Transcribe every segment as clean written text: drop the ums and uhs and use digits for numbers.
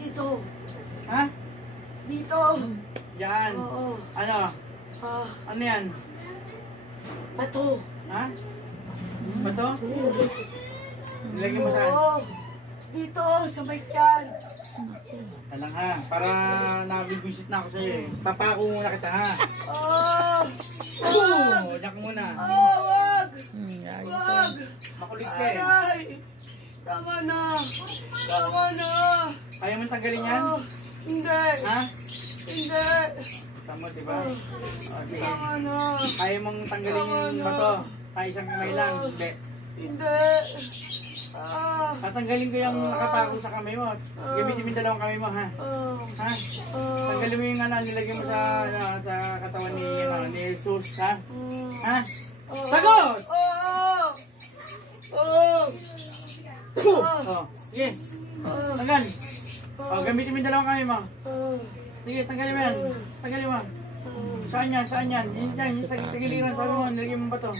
Dito. Ha? Dito. Yan. Oo. Ano? Ano yan? Bato. Ha? Bato? Nilagay mo saan? Oo. Dito, sa may tiyan. Alang ha, para nabibisit na ako sa'yo eh. Papako muna kita ha. Diyak muna. Wag! Wag! Makulit ka eh. Aray! Tama na! Tama na! Ayaw mo tanggalin yan? Hindi! Ha? Hindi! Tama diba? Sige. Tama na! Ayaw mong tanggalin yung bato. Isang kamay lang. Hindi. Hindi! Tatanggalin ko yung nakapako sa kamay mo. Gamitin mo yung dalawang kamay mo ha. Ha? Tanggalin mo yung nilagay mo sa katawan ni Jesus ha. Ha? Sagot! Sige. Tanggal. Gamitin mo yung dalawang kamay mo. Sige, tanggalin mo yan. Tanggalin mo. Saan yan? Saan yan? Yun yan. Yung sa giliran. Sabi mo, nilagay mo ba to?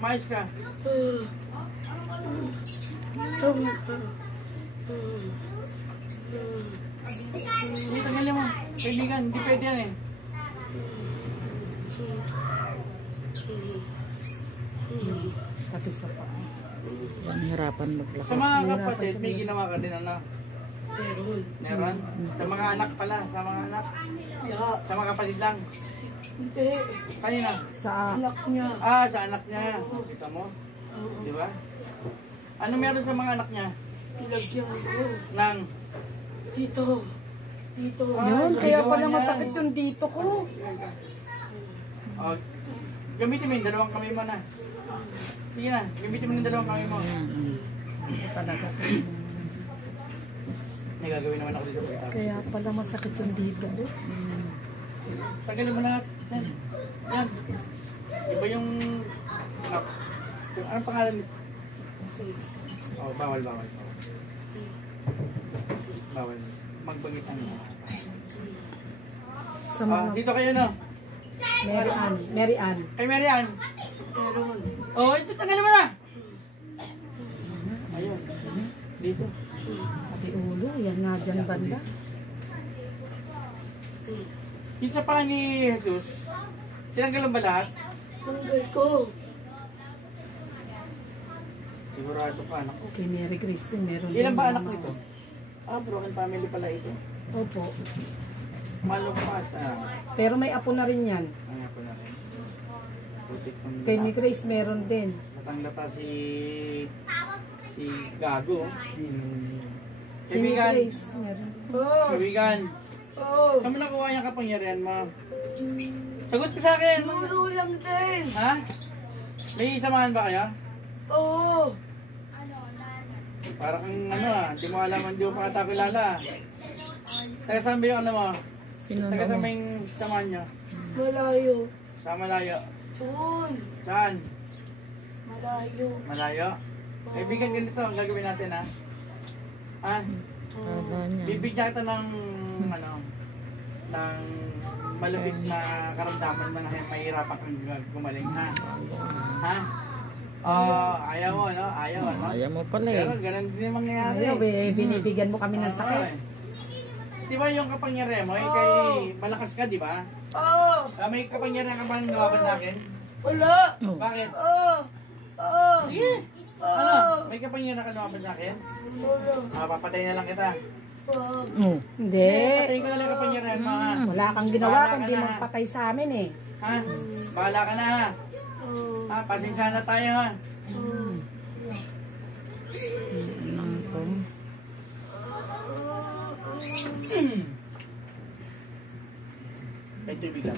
Mais ka. Hindi, tanggalin mo. Kaibigan, hindi pwede yan eh. Pati sa pa. Ang hirapan maglakad. Sa mga kapatid, may ginawa ka din ano? Meron. Meron? Sa mga anak pala, sa mga anak? Sa mga kapatid lang? Hindi. Kanina? Sa Anak niya. Sa anak niya. Kita mo? Di ba? Ano meron sa mga anak niya? Pinagyan ko. Nang? Dito. Dito. yun, so kaya ikaw pala yan. masakit yung dito ko. Gamitin mo yung dalawang kamay mo na. Sige na, gamitin mo yung dalawang kamay mo. Talaga. May gagawin naman ako dito. Kaya pala masakit yung dito ko. Tagalin mo lahat. Yan. Yan. Iba yung... Anong pangalan nito? Bawal. Bawal. Magbagit ang... Sa mga... dito kayo no? Mary Ann. Kay Mary Ann. Meron. Ito tagalin mo na. Ayun. Dito. Pati ulo, yan nga dyan banda. Yung sa paa ni Jesus, tinanggalan ba lahat? Tanggal ko. Sigurado pa anak ko. Kay Mary Christine, meron Ilan din ba mga anak nito? Broken family pala ito. Opo. Malungkot. Pero may apo na rin yan. Ano ko na rin. Putik kong Kay ni Grace meron din. natanglata si Gago. Si ni Kaibigan. Grace meron. Kaibigan. Saan mo nakuha yung kapangyarihan mo? Sagot ko sa akin. Turo lang din. Ha? May samahan ba kayo? Oo. Parang hindi mo alam, hindi mo pa katakilala. Taga saan ba yung ano mo? Taga saan ba yung samahan nyo? Malayo. Sa malayo. Doon. Saan? Malayo. Malayo? Kaibigan, ganito ang gagawin natin ha? Ha? Bibigyan kita ng ng malupit na karamdaman mo na mahirapan kang gumaling ha? Ha? Ayaw mo, no? Ayaw, no? Ayaw mo pala eh. Pero ganun din yung mangyayari. Ayaw, binibigyan mo kami ng sakit. Di ba yung kapangyarihan mo, kay malakas ka, di ba? Oo. May kapangyarihan ka ba nang gawapan sa akin? Wala. Bakit? Oo. Sige. Ano? May kapangyarihan ka gawapan sa akin? Wala. Papatay na lang kita. Hindi. Patayin ko na lang yung kapangyarihan mo, ha? Wala kang ginawa Bahala ka kundi na. magpatay sa amin eh. Ha? Bahala ka na, ha? Pasensya na tayo, ha? Ito yung bigla.